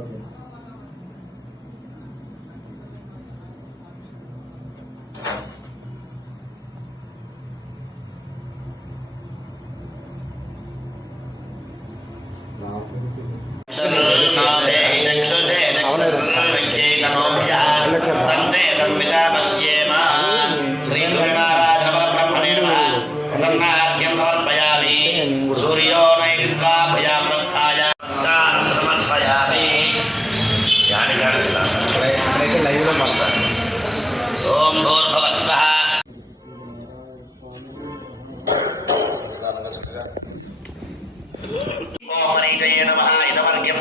Okay.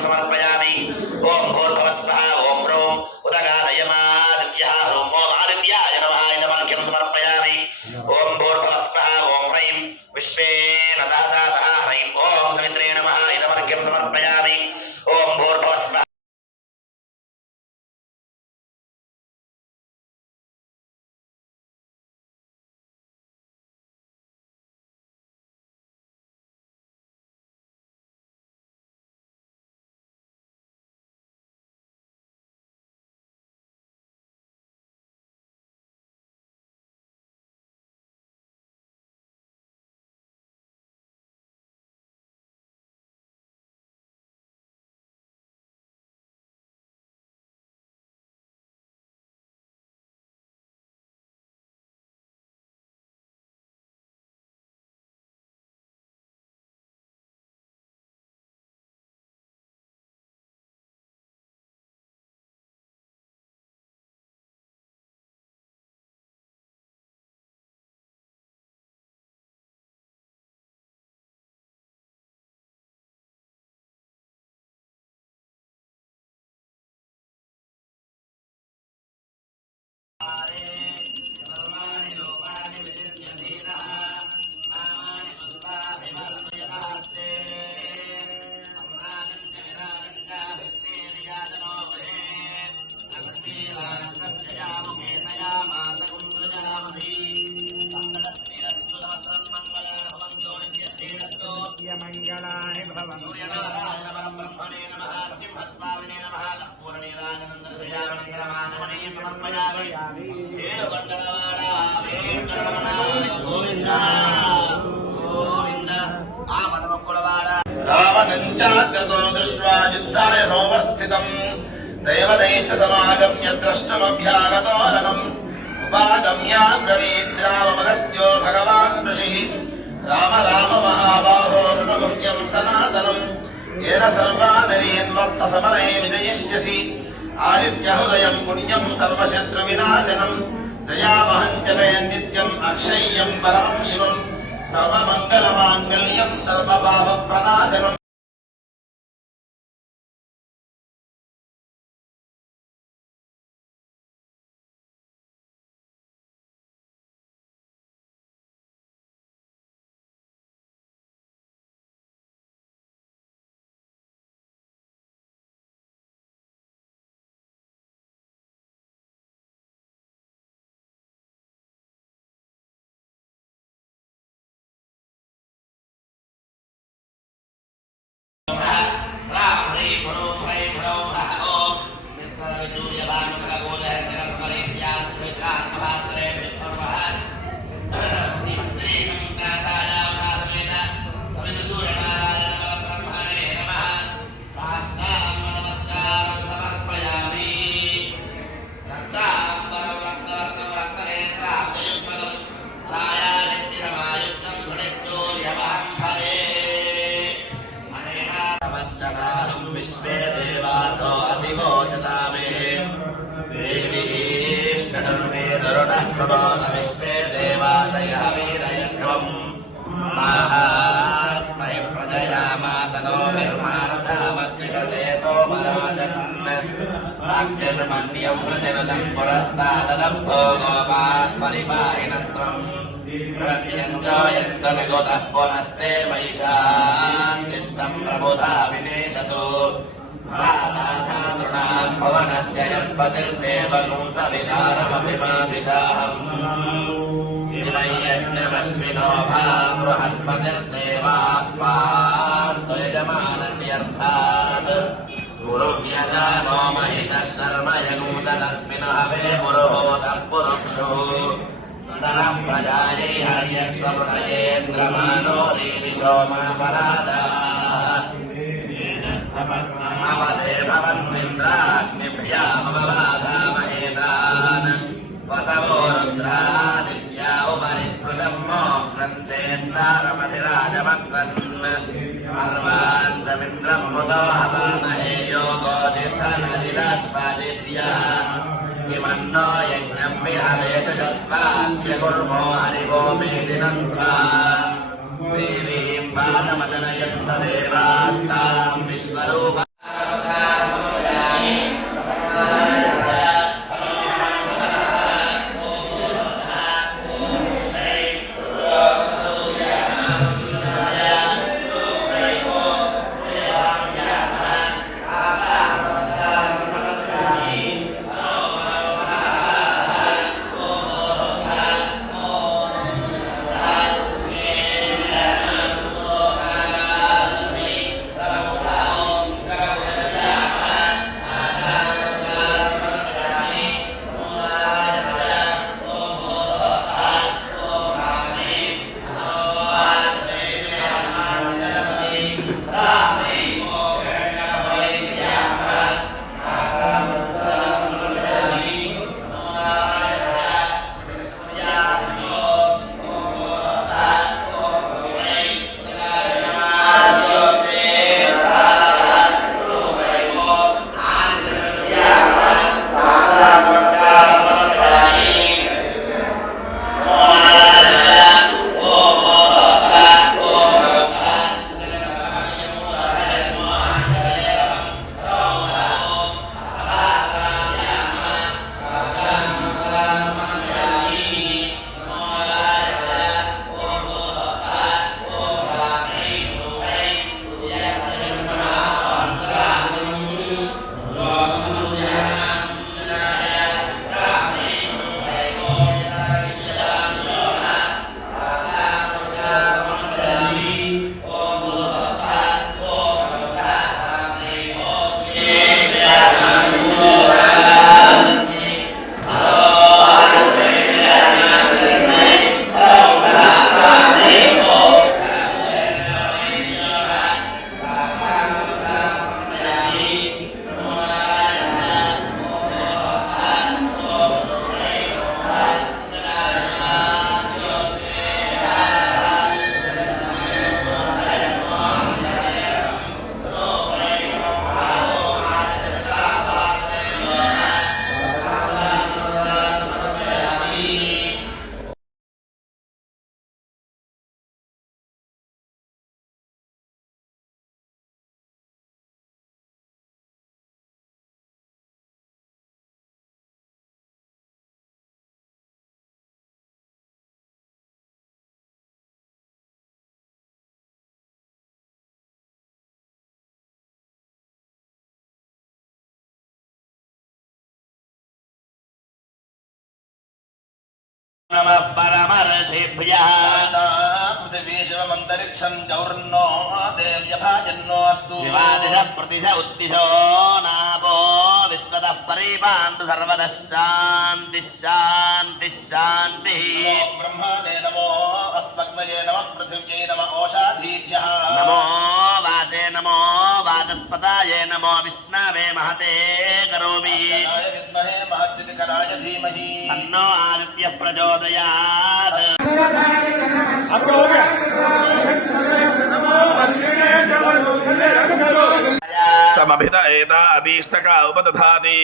समर्पयामि। ओम भूर्भुवः स्वः ओम ह्रौं उदगादयमादित्यः ह्रौं ओम आदित्याय नमः इदमर्घ्यं समर्पयामि। ओम भूर्भुवः स्वः ओम ह्रैं विश्वे नभः ह्रैं ओम सवित्रे नमः इदमर्घ्यं समर्पयामि। ओम भूर्भुवः स्वः रावणञ्चाग्रतो दृष्ट्वा युद्धाय सोपस्थितम् दैवदैश्च समागम्य द्रष्टुमभ्यागतो रनम् उपागम्याब्रवीद्रावमगस्त्यो भगवान् ऋषिः राम राम महाबाहो ऋणगुह्यम् सनातनम् येन सर्वानरीन्वत्समरे विजयिष्यसि आदित्यहृदयम् पुण्यम् सर्वशत्रुविनाशनम् जयावहम् जपे नित्यम् अक्षय्यम् परमम् शिवम् सर्वमङ्गलमाङ्गल्यम् सर्वपापप्रणाशनम् विश्वे देवासो अधिवोचतामे देवीष्टमे तरुणः प्रणोद विश्वे देवादयः वीरयध्वम् माहास्मै प्रजया मातनोभिर्मारधामद्विषते सोमराजन् वाक्यन्मन्यम् प्रतिनुदन् पुरस्ताददब्धो गोपाः परिपाहिनस्त्रम् प्रत्यञ्च यत्तमिगुतः पुनस्ते महिषाम् चित्तम् प्रबुधा विनेशतु नृणाम् भवनस्य यस्पतिर्देवगुंसविकारमभिमादिशाहम् दिवैयज्ञमश्विनो भा बृहस्पतिर्देवाः पान्तयजमानन्यर्थात् पुरुव्यजानो महिषः शर्म यगुंसदस्मिन् हवे पुरुहोतः पुरुक्षो सरः प्रजायै हर्यस्वमृणयेन्द्रमानो रीलिशोमापरादाः अवदे भवन्विन्द्राग्निभ्यामवबाधामहेतान् वसवो रुद्रादित्या उपरि स्पृशम्मो क्रन्चेन्द्रारमधिराजमक्रन् अर्वान् समिन्द्रम् मुदो हवामहे योगो तीर्थनदिरश्वादित्यः किमन्नो यज्ञम् विहवेतुषस्वास्य कुर्मो हरिवो मेदिनम् त्वा देवीम् बालमदनयन्त देवास्ताम् विश्वरूपा नमः परमर्षिभ्यः पृथिवी शिवमन्तरिक्षं जौर्नो देव्यभाजन्नो अस्तु शिवादिशः प्रतिश उत्तिशो नापो विश्वतः परिपान्तु सर्वतः शान्तिः शान्तिः शान्तिः ब्रह्मणे नमो अस्मग्नये नमः पृथिव्यै नमः ओषाधीभ्यः नमो वाचे नमो वाचस्पताये नमो विष्णवे महते करोमि विद्महे महच्युतिकराय धीमहि तन्नो आदित्यः प्रचोदयात् तमभित एता अभीष्टका उपदधाति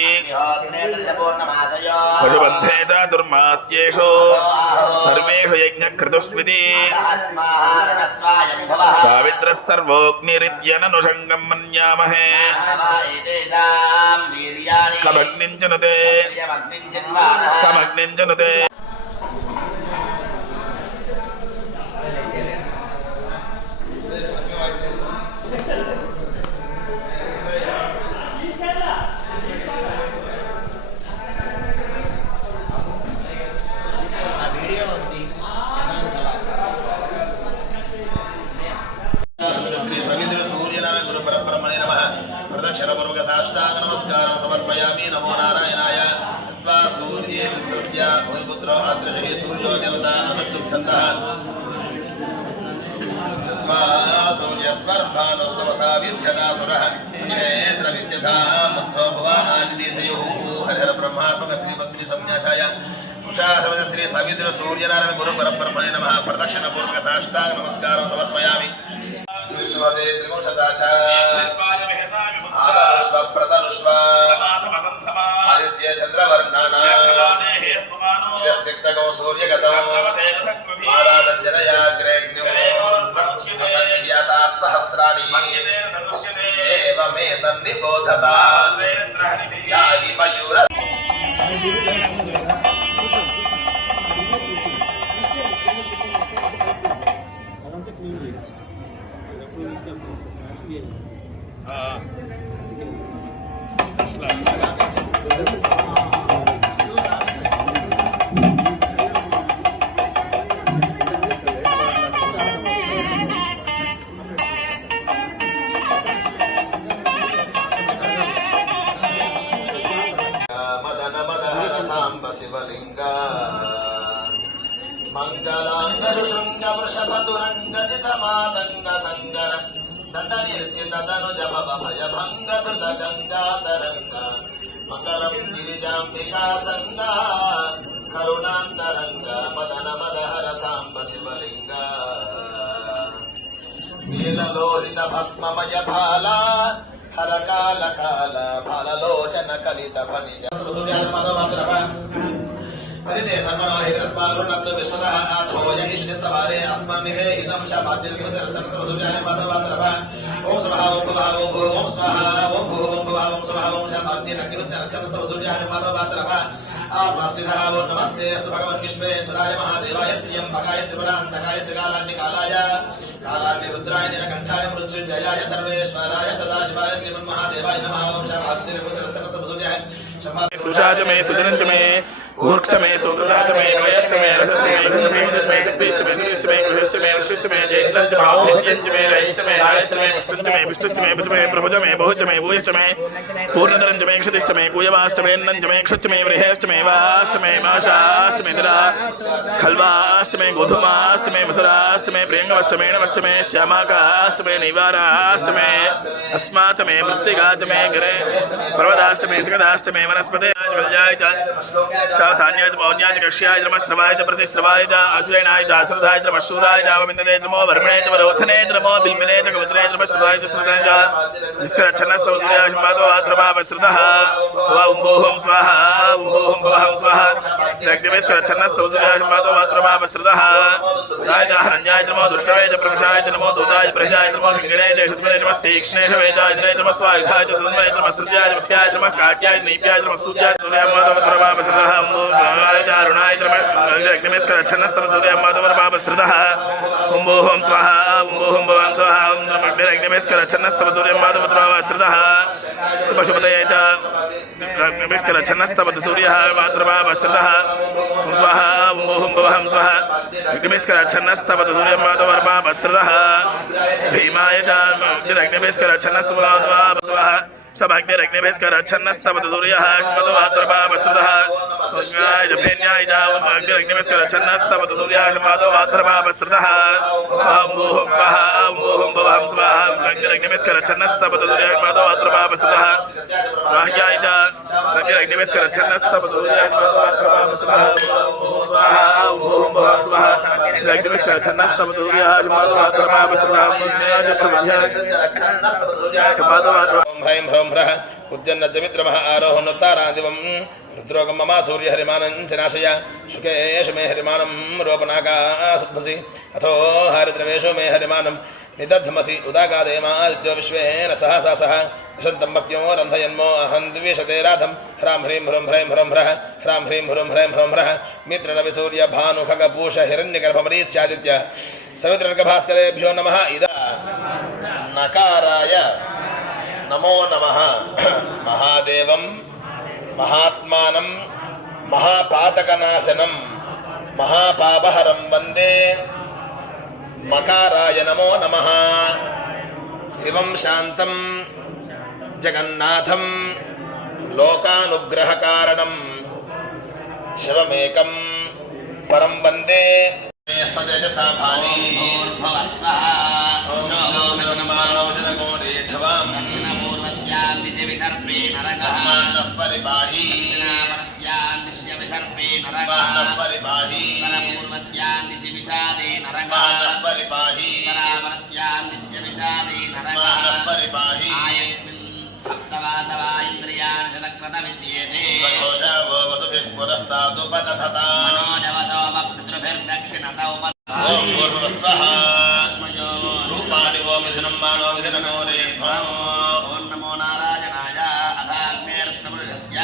पशुबन्धे च दुर्मास्येषु सर्वेषु यज्ञक्रतुष्विति सावित्रः सर्वोऽग्निरित्यननुषङ्गम् मन्यामहे कमग्निञ्जनुते कमग्निञ्जनुते भूत्वा सूर्ये पुत्रस्य भूमिपुत्रो अग्रशः सूर्यो देवता अनुष्ठुप्छन्दः सूर्यस्वर्भानुस्तमसा विद्यता सुरः क्षेत्रविद्यता मध्वो भुवानादितीथयोः हरिहर ब्रह्मात्मक श्री पद्मिनी संज्ञाचाय उषा समित श्री सावित्र सूर्यनारायण गुरु परब्रह्मणे नमः प्रदक्षिण पूर्वक साष्टांग नमस्कारं समर्पयामि विश्वदे त्रिमुषदाचा आदरुष्व प्रतनुष्व आदित्य चन्द्रवर्णना यस्यक्तगो सूर्यगतौ आराधनजनयाग्रेग्न्यो असंख्याता सहस्राणि एवमेतन्निबोधता याहि मयूर शिवलिंगा मंगलांगरुशृंग वृषभतुरंगजित मातंग संगर दंडनिर्जित तनुज भव भय भंग धृत गंगातरंग मंगलम गिरिजांबिका संगा करुणांतरंग मदन मदहर सांब शिवलिंगा नीललोहित भस्ममय भाला हर काल काल भाललोचन कलित फनिज हरिते धर्मनोहितस्मारुणद् विश्वतः आथो यगिष्टिस्तवारे अस्मन्निधे हितं शापाद्यर्गुतरसनसवसुजानि पादवात्रभ ओम स्वाहा ओम भुवा ओम भुव ओम स्वाहा ओम भुव ओम भुवा ओम स्वाहा ओम शापाद्यर्गुतरसनसवसुजानि पादवात्रभ आप्लास्तिधः वो नमस्ते अस्तु भगवन् विश्वेश्वराय महादेवाय त्र्यम्बकाय त्रिपुरान्तकाय त्रिकालाग्निकालाय कालाग्निरुद्राय नीलकण्ठाय मृत्युञ्जयाय सर्वेश्वराय सदाशिवाय श्रीमन्महादेवाय नमः ओम शापाद्यर्गुतरसनसवसुजानि सुषाच मे सुजनंच मे ऊर्क्ष मे सुकृताच मे वयश्च मे रसश्च मे गुणमे मे शक्तिश्च मे दिव्यश्च मे गृहश्च मे ऋषिश्च मे जयन्द्रञ्च महाभ्यञ्च मे रयश्च मे रायश्च मे विष्णुश्च मे विष्णुश्च मे भुज मे प्रभुज मे बहुश्च मे भूयश्च मे पूर्णधरञ्च मे क्षतिश्च मे कूयवाश्च मे नञ्च मे क्षुच्च मे वृहेश्च मे वाश्च मे माशाश्च मे दिला खल्वाश्च मे गोधूमाश्च मे मसुराश्च मे प्रियङ्गवश्च मे नवश्च मे श्यामाकाश्च मे नैवाराश्च मे अस्माच मे मृत्तिकाच मे गिरे पर्वताश्च मे जगदाश्च मे वनस्पते सान्याय मौन्याय कक्ष्याय नमस्तवाय प्रतिष्ठवाय असुरेणाय आसुरधाय मशूराय वमिन्दने नमो वर्मणे वरोधने नमो बिल्मिने कवत्रे नमस्तवाय श्रुताय निष्करच्छन्नस्तवदुर्याय माधव आत्रभावश्रुतः ओम भूं स्वाहा ओम भूं भवः स्वाहा निष्करच्छन्नस्तवदुर्याय माधव आत्रभावश्रुतः राय हरण्याय नमो दुष्टवे च प्रवशाय नमो दूताय प्रहिताय नमो सिंगणे च शतमने नमस्तीक्ष्णे वेदाय नमो स्वायुधाय च सन्मये नमस्त्याय नमस्त्याय नमः काट्याय नैप्याय नमस्तुत्याय अरुणाय अग्निमेस्करच्छन्नस्तवदुर्यमाधवर्भावश्रुतः ओम भूं स्वाहा ओम भूं भवः स्वाहा ओम अग्निमेस्करच्छन्नस्तवदुर्यमाधवर्भावश्रुतः पशुपतये च अग्निमेस्करच्छन्नस्तवदसूर्यः मातृभावश्रुतः ओम स्वाहा ओम भूं भवः स्वाहा अग्निमेस्करच्छन्नस्तवदुर्यमाधवर्भावश्रुतः भीमाय च अग्निमेस्करच्छन्नस्तवदुर्यमाधवर्भावश्रुतः सभाग्निरग्निभेस्करच्छन्नस्तवदुर्यः श्मदवात्रभावश्रुतः स्वस्याय जभेन्याय जावग्निरग्निभेस्करच्छन्नस्तवदुर्यः श्मदवात्रभावश्रुतः ओम भूं स्वाहा ओम भूं भवः स्वाहा अग्निरग्निभेस्करच्छन्नस्तवदुर्यः श्मदवात्रभावश्रुतः राह्याय च अग्निरग्निभेस्करच्छन्नस्तवदुर्यः श्मदवात्रभावश्रुतः स्वाहा ओम भूं भवः स्वाहा अग्निभेस्करच्छन्नस्तवदुर्यः श्मदवात्रभावश्रुतः ह्रैं ह्रौं ह्रः उद्यन्नजमित्रमः आरोहणोत्तारादिवं रुद्रोगं मम सूर्यहरिमानं च नाशय शुकेषु मे हरिमानं रोपनाकासुध्मसि अथो हरिद्रवेषु मे हरिमानं निदध्मसि उदागादेमादित्यो विश्वेन सहसा सह विशन्तं भक्त्यो रन्धयन्मो अहं द्विषते राधं ह्रां ह्रीं ह्रुं ह्रैं ह्रौं ह्रः ह्रां ह्रीं ह्रुं ह्रैं ह्रौं ह्रः मित्ररविसूर्यभानुखगपूष हिरण्यगर्भमरीत्यादित्य सवितृर्गभास्करेभ्यो नमः इदा नकाराय नमो नमः महादेवं महात्मानं महापातकनाशनं महापापहरं वन्दे मकाराय नमो नमः शिवं शान्तं जगन्नाथं लोकानुग्रहकारणं शिवमेकं परं वन्दे तेजसा भानी परिपाहि परिपाहि परिपाहि परिपाहि सप्तवासवा इन्द्रियाणि शतक्रतविद्येते वसुभिः पुरस्तादुपदधता मनोजवसोमपितृभिर्दक्षिणतौ रूपाणि वो मिथुनं मानो मिथुनो रे ॐ नमो नारायणाय अथाग्नेर्ष्णमृगस्य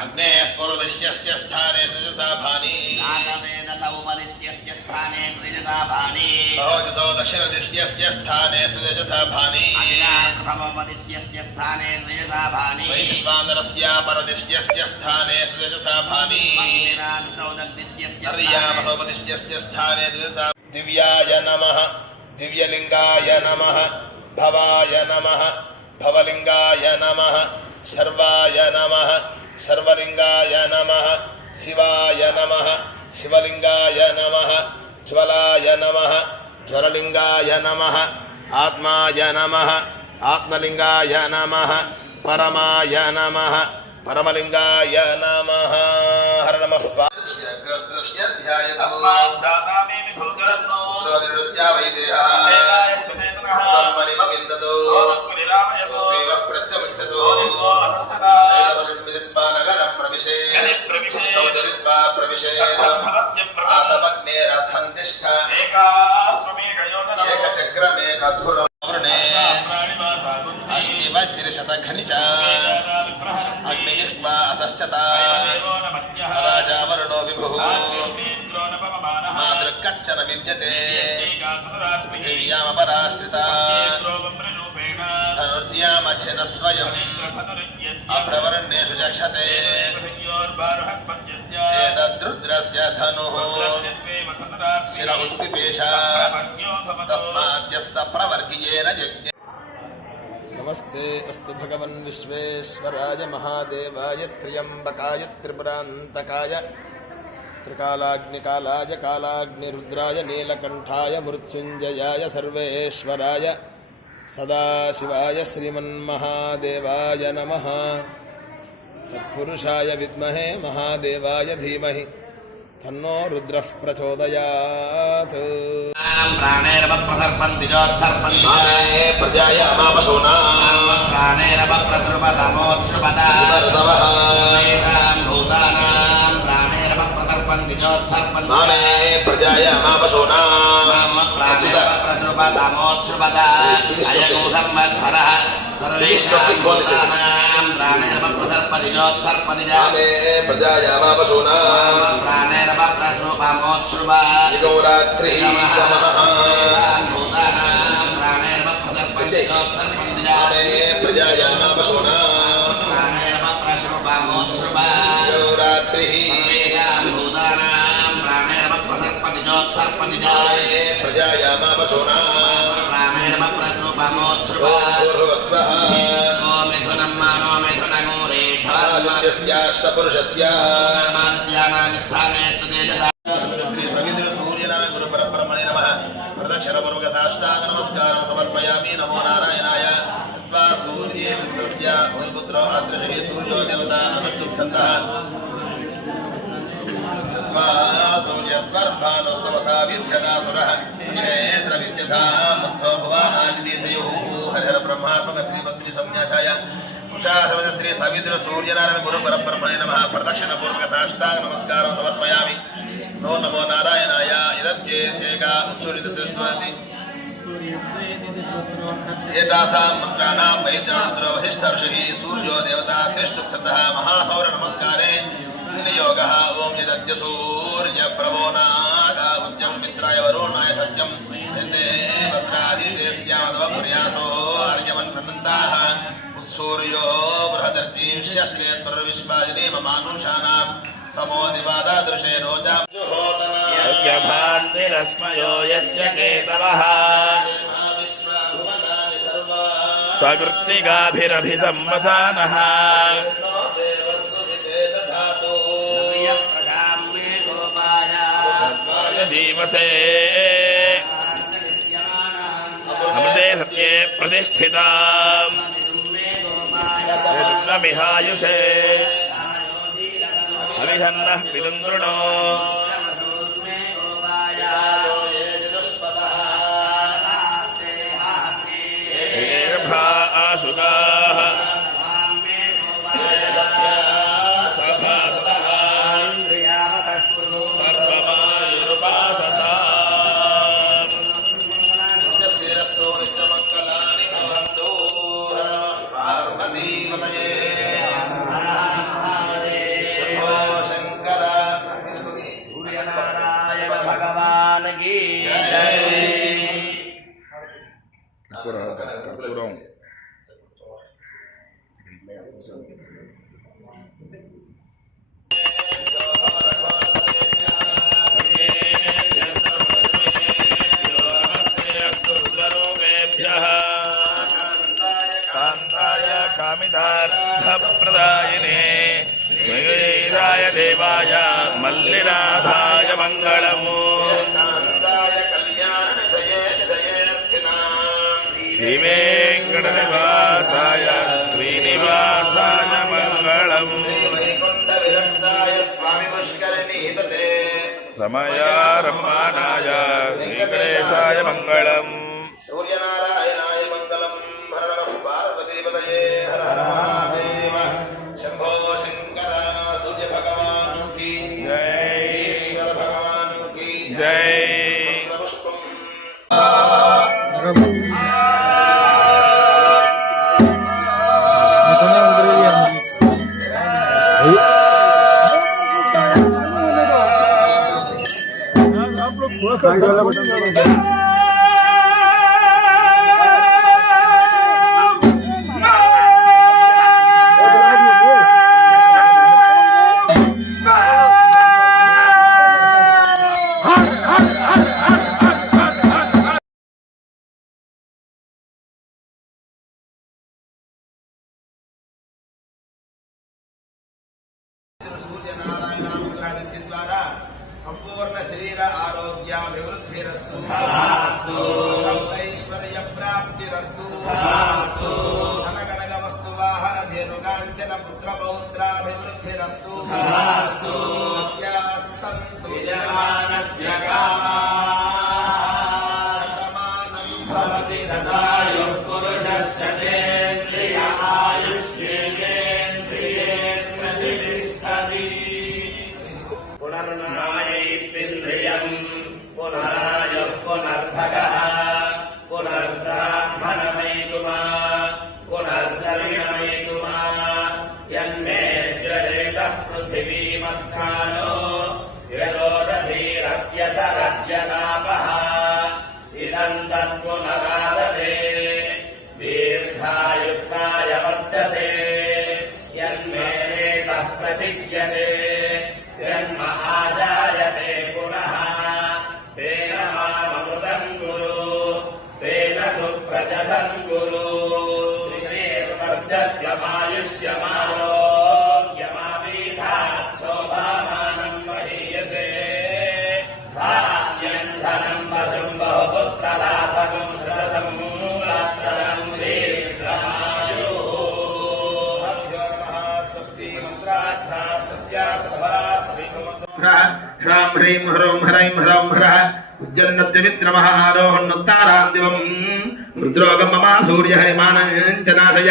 अग्नेः पूर्वदिश्यस्य स्थाने सजसा भानि नागवेदसौपदिश्यस्य स्थाने सृजसा भानि सहोदिशो दक्षिणदिश्यस्य स्थाने सुजसा भानि अग्निनाप्रभवदिश्यस्य स्थाने सृजसा भानि वैश्वानरस्य परदिश्यस्य स्थाने सुजसा भानि अग्निनाथौदग्दिश्यस्य हर्यामसोपदिश्यस्य स्थाने सुजसा दिव्याय नमः दिव्यलिंगाय नमः भवाय नमः भवलिंगाय नमः सर्वाय नमः सर्वलिंगाय नमः शिवाय नमः शिवलिंगाय नमः ज्वलाय नमः ज्वरलिंगाय नमः आत्माय नमः आत्मलिंगाय नमः परमाय नमः परमलिंगाय नमः हर नमः तस्मात् जाता मे विधूतरत्नो चेतायश्चेतनः सोमत्पुरिरामयतो सोनित्वो असष्टदाय यदि प्रविशे तत्सम्भवस्य व्रतम् एकाश्वमेकयोजनम् अष्टिवज्रशतघनिच अग्निजिह्वा असश्चता राजा वरुणो विभुः मातृकच्चन विद्यते दिव्यामपराश्रिता धनुर्ज्यामच्छिन्न स्वयम् अप्रवर्णेषु जक्षते एतद्रुद्रस्य धनुः शिर उत्पिपेश तस्माद्यस्य प्रवर्गीयेन यज्ञे नमस्ते अस्तु भगवन् विश्वेश्वराय महादेवाय त्र्यम्बकाय त्रिपुरान्तकाय त्रिकालाग्निकालाय कालाग्निरुद्राय नीलकण्ठाय मृत्युञ्जयाय सर्वेश्वराय सदाशिवाय श्रीमन्महादेवाय नमः तत्पुरुषाय विद्महे महादेवाय धीमहि तन्नो रुद्रः प्रचोदयात् प्राणैरवप्रसर्पन्तिजोत्सर्पन्ति प्रजायामापशूना प्राणैरवप्रसृपतमोत्सृपता तेषां भूतानां प्राणैरवप्रसर्पन्तिजोत्सर्पन्ति प्रजायामापशूना प्राणैरवप्रसृपतमोत्सृपता अयगो संवत्सरः सर्वेषां भूतानां प्राणैरवप्रसर्पतिजोत्सर्पतिजा प्रजायामापशूना प्राणैरवप्रसृपमोत्सृपा गौरात्रिः भूतानां प्राणैरवप्रसर्पतिजोत्सर्पन्तिजा प्रजायामापशूना प्राणैरवप्रसृपमोत्सृपा गौरात्रिः सर्वेषां भूतानां प्राणैरवप्रसर्पतिजोत्सर्पतिजा प्रजायामापशूना प्राणैरवप्रसृपमोत्सृपा ो मिथुनं मानो मिथुनगो रेष्ठास्य स्थाने सुतेजसा श्री सवित्र सूर्यनारायण गुरु परब्रह्मणे नमः प्रदक्षिणपूर्वक साष्टांग नमस्कारं समर्पयामि नमो नारायणाय तद्वा सूर्ये मित्रस्य भूमिपुत्र आद्रशः सूर्यो देवता अनुष्ठुप्छन्दः तद्वा सूर्यस्वर्भानुस्तवसा विद्यतासुरः क्षेत्र विद्यता मुग्धो भुवानादितीथयोः हरिहर ब्रह्मात्मक श्री पद्मिनी संज्ञाचार्य उषा समित श्री सवित्र सूर्यनारायण गुरु परब्रह्मणे नमः प्रदक्षिणपूर्वक साष्टांग नमस्कारं समर्पयामि नो नमो नारायणाय इदत्येका उत्सूरितसिद्ध्वाति एतासां मन्त्राणां वैद्यरुद्रो वसिष्ठर्षिः सूर्यो देवता तिष्ठुच्छन्दः महासौर नमस्कारे विनियोगः ओं यदद्य सूर्यप्रभो नाग उद्यं मित्राय वरुणाय सत्यं हिन्दे भद्रादिदेस्यामदवप्रयासो अर्यमन्नन्ताः उत्सूर्यो बृहदर्तींश्य श्रेत्पर्विश्वाजिने ममानुषाणां समोदिवादादृशे रोचा यस्य भान्तिरस्मयो यस्य केतवः स्वकृत्तिकाभिरभिसंवसानः जीवसे अमृते सत्ये प्रतिष्ठिताम् मिहायुषे अभिहन्नः पितुन्द्रुणो आशुगाः सभासदः सर्वमायुरुपासताम् नित्यश्रीरस्तो नित्यमङ्गलानि भवन्तु पार्वतीपतये शम्भो शङ्कर सूर्यनारायण भगवान् की जय कर्पूरं कान्ताय कामितार्थप्रदायिने द्वैराय देवाय मल्लिनाथाय मङ्गलम् कान्ताय कल्याणनिधये निधयेऽर्थिनाम् श्रीवेङ्कटनिवासाय श्रीनिवासाय मङ्गलम् वैकुण्ठविरक्ताय स्वामि पुष्करिणीतटे रमया रम्मानाय वेङ्कटेशाय मङ्गलम् सूर्यनारायणाय मङ्गलम् हर नमः पार्वतीपतये हर हर महादेव शम्भो शङ्कर सूर्य भगवान् की जय ईश्वर भगवान् की जय पुष्पम् सूर्यनारायणानुग्रहस्य द्वारा संपूर्ण शरीर आरोग्याभिवृद्धिरस्तु ऐश्वर्य प्राप्तिरस्तु धनगणग वस्तु वाहन धेनुकाञ्चन पुत्र पौत्राभिवृद्धिरस्तु सन्तु यजमानस्य कामानम् भवति सदायुः पुरुषस्य तेन्द्रिय आयुष्येन्द्रिये पुनर्नायैन्द्रियम् पुनरायुः पुनर्भगः पुनर्ब्राह्मणमैतुमा पुनर्द्रविणमैतुमा यन्मेद्यरेतः पृथिवीमस्कानो यदोषधीरव्यसरद्यलापः इदम् तत्पुनरादते दीर्घायुक्ताय वर्चसे यन्मेरेतः प्रशिक्ष्यते जन्म आजायते पुनः तेन माममृतम् कुरु तेन सुप्रजसम् कुरु श्रीर्वर्चस्य मायुष्यमारोग्यमापीठात् शोभामानम् महीयते धान्यम् धनम् वशुम् बहुपुत्रलाभकम् शतसंवत्सरम् दीर्घमायुः स्वस्ति मन्त्रार्थः सत्यार्थसमरा ह्रां ह्रीं ह्रौं ह्रैं ह्रौं ह्रः उज्जन्नद्विमित्रमः आरोहन्नुत्तारान्दिवम् रुद्रोगं मम सूर्यहरिमानञ्चनाशय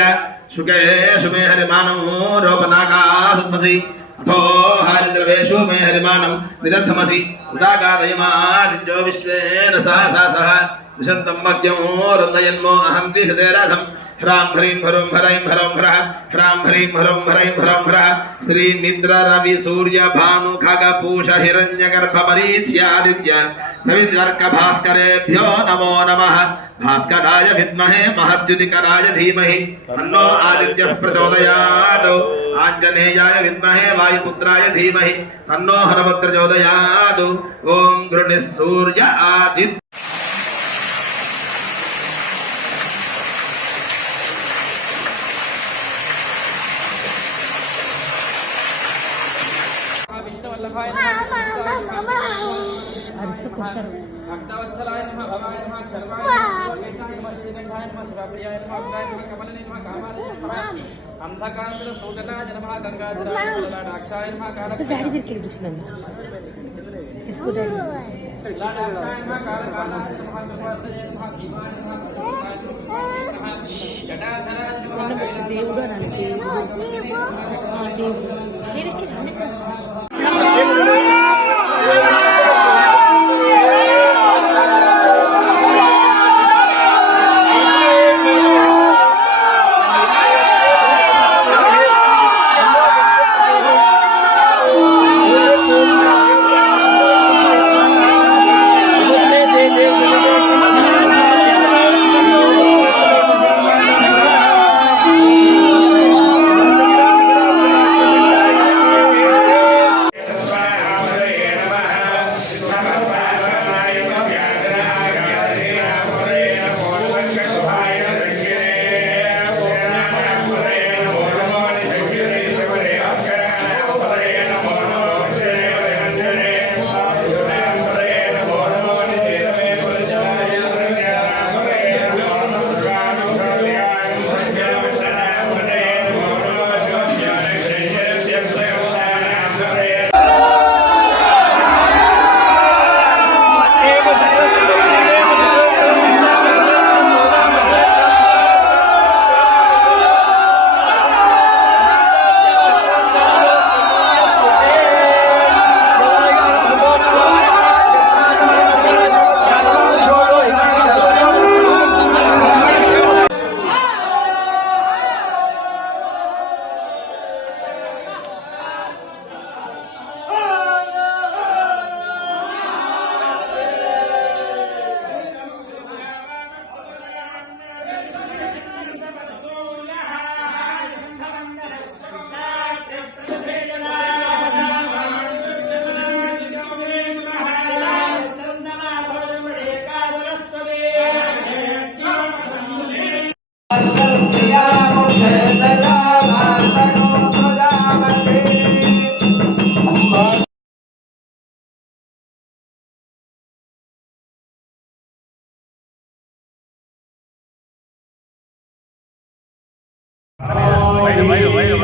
शुके शुमे हरिमानम् रोपनाकासद्मसि अथो हारिद्रवेषु मे हरिमानम् निदद्धमसि उदागादयमादित्यो विश्वेन सह विशन्तं मध्यं रुन्दयन्मो अहं दिशतेराधम् ह्रां ह्रीं ह्रौं ह्रैं ह्रौं ह्रः ह्रां ह्रीं ह्रौं ह्रैं ह्रौं ह्रः श्रीमिन्द्र रवि सूर्य भानु खग पूष हिरण्यगर्भ मरीच्यादित्य सवितर्क भास्करेभ्यो नमो नमः भास्कराय विद्महे महद्युतिकराय धीमहि तन्नो आदित्यः प्रचोदयात् आञ्जनेयाय विद्महे वायुपुत्राय धीमहि तन्नो हनुमत् प्रचोदयात् ॐ गृणिः सूर्य आदित्य विष्णु वल्लभाय भक्तवत्सलाय नमः भवाय नमः शर्वाय नमः लोकेशाय नमः श्रीकंठाय नमः शिवप्रियाय नमः उदगाय नमः कमलने नमः कामाय नमः अंधकासुर सूदनाय नमः गंगाधराय नमः लाडाक्षाय नमः कालकालाय नमः कालकालाय नमः भगवते नमः भीमाय नमः जटाधराय नमः దేవుడు అనాలి దేవుడు వైరు